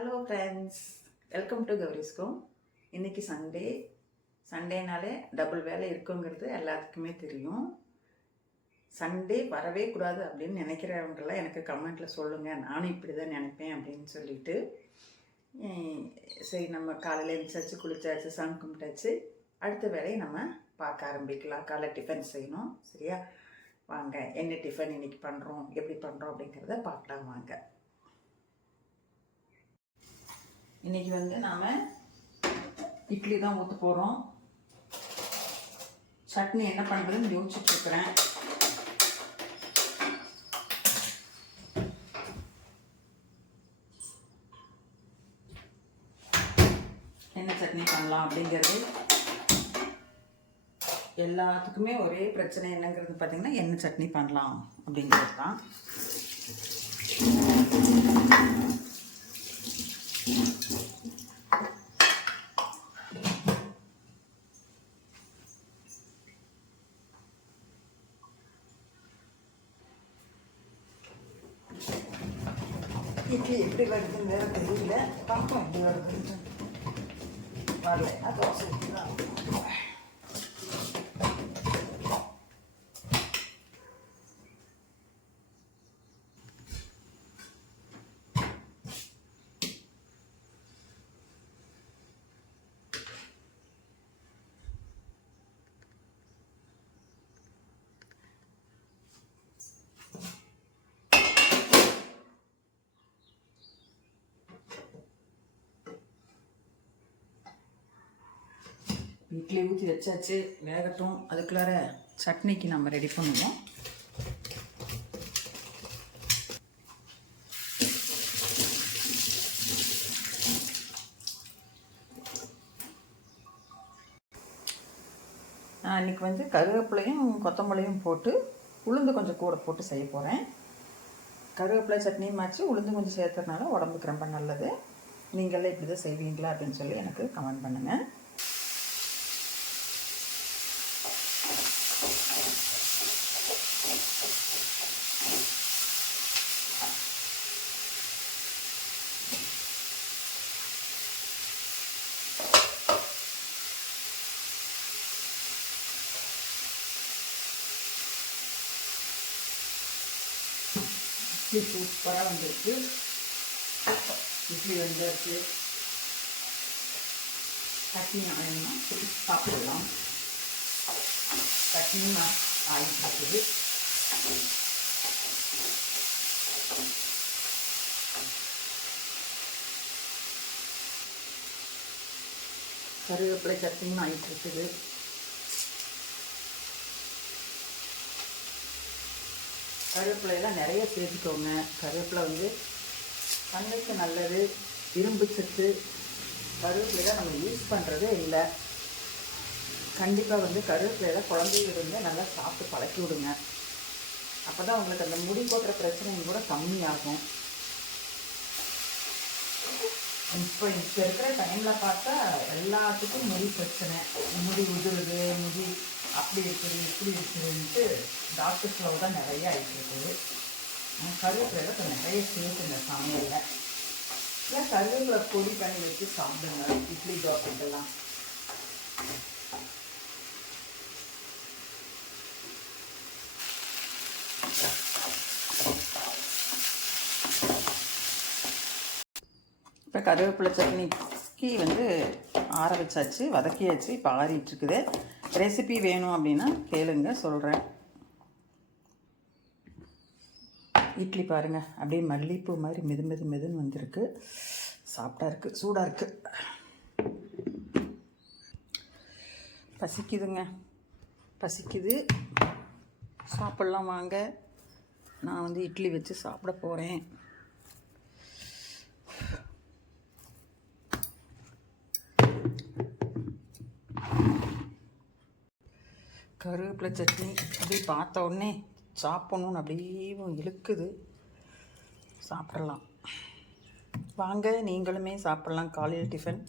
Hello friends welcome to கௌரிஸ்கோம் இன்றைக்கி Sunday சண்டேனாலே double வேலை இருக்குங்கிறது எல்லாத்துக்குமே தெரியும். சண்டே வரவே கூடாது அப்படின்னு நினைக்கிறவங்கெல்லாம் எனக்கு கமெண்ட்டில் சொல்லுங்கள் நானும் இப்படி தான் நினைப்பேன் அப்படின்னு சொல்லிட்டு சரி நம்ம காலையில் எழுந்திரிச்சாச்சு குளிச்சாச்சு சாமி கும்பிட்டாச்சு. அடுத்த வேலையை நம்ம பார்க்க ஆரம்பிக்கலாம். காலை டிஃபன் செய்யணும் சரியா? வாங்க என்ன டிஃபன் இன்றைக்கி பண்ணுறோம் எப்படி பண்ணுறோம் அப்படிங்கிறத பார்க்கலாம் வாங்க. இன்றைக்கி வந்து நாம் இட்லி தான் ஊற்ற போகிறோம் சட்னி என்ன பண்ணுறதுன்னு யோசிச்சுட்டு இருக்கிறேன். என்ன சட்னி பண்ணலாம் அப்படிங்கிறது? எல்லாத்துக்குமே ஒரே பிரச்சனை என்னங்கிறது பார்த்தீங்கன்னா என்ன சட்னி பண்ணலாம் அப்படிங்கிறது தான். இட்லி எப்படி வருதுன்னு தெரியல. பார்ப்போம் எப்படி வருதுன்னு. வரல தோசை இட்லி தான் இட்லி ஊற்றி வச்சாச்சு வேகட்டும். அதுக்குள்ளார சட்னிக்கு நம்ம ரெடி பண்ணுவோம். நான் இன்னைக்கு வந்து கருவேப்பிலையும் கொத்தமல்லியும் போட்டு உளுந்து கொஞ்சம் கூட போட்டு செய்ய போகிறேன் கருவேப்பிலை சட்னியும் ஆச்சு உளுந்து கொஞ்சம் சேர்த்துறதுனால உடம்புக்கு ரொம்ப நல்லது. நீங்களே இப்படி தான் செய்வீங்களா அப்படின்னு சொல்லி எனக்கு கமெண்ட் பண்ணுங்கள் இட்லி சூப்பராக வந்துருக்கு. இட்லி வந்தாச்சு சட்னி ஆயினா சாப்பிடலாம். சட்னி ஆயிட்டு சாப்பிடுது கருவேப்பிலை சட்னியும் ஆயிட்டு இருக்குது. கருவேப்பிலையெல்லாம் நிறைய சேர்த்துக்கோங்க. கருவேப்பிலை வந்து கண்ணுக்கு நல்லது இரும்பு சத்து. கருவேப்பிலையெல்லாம் நம்ம யூஸ் பண்ணுறதே இல்லை. கண்டிப்பாக வந்து கருவேப்பிலையெல்லாம் குழந்தைங்க நல்லா சாப்பிட்டு பழக்கி விடுங்க. அப்போ தான் உங்களுக்கு அந்த முடி போடுற பிரச்சனையும் கூட கம்மியாகும். இப்போ இப்போ இருக்கிற டைமில் பார்த்தா எல்லாத்துக்கும் முடி பிரச்சனை. முடி உதிருது முடி அப்படி இருக்குது இப்படி இருக்குதுன்ட்டு டாக்டர் செலவு தான் நிறைய ஆகிட்டு இருக்குது. கருவேப்பிலை இப்போ நிறைய சேர்த்துங்க சமையலில். இல்லை கருவேப்பிலை பொடி பண்ணி வச்சு சாப்பிடுங்க இட்லி தோசைக்கெல்லாம். இப்போ கருவேப்பிலை சட்னிக்கு வந்து ஆற வச்சாச்சு வதக்கியாச்சு இப்போ ஆறிட்டுருக்குது. ரெசிபி வேணும் அப்படின்னா கேளுங்க சொல்கிறேன் இட்லி பாருங்கள் அப்படியே மல்லிப்பூ மாதிரி மெது மெது மெதுன்னு வந்திருக்கு. சாப்பிட்டா இருக்குது சூடாக இருக்குது பசிக்குதுங்க பசிக்குது. சாப்பிட்லாம் வாங்க. நான் வந்து இட்லி வச்சு சாப்பிட போகிறேன் கருவேப்பிலை சட்னி அப்படியே பார்த்த உடனே சாப்பிட்ணுன்னு அப்படியே இழுக்குது. சாப்பிடலாம். வாங்க நீங்களுமே சாப்பிட்லாம். காலையில் டிஃபன்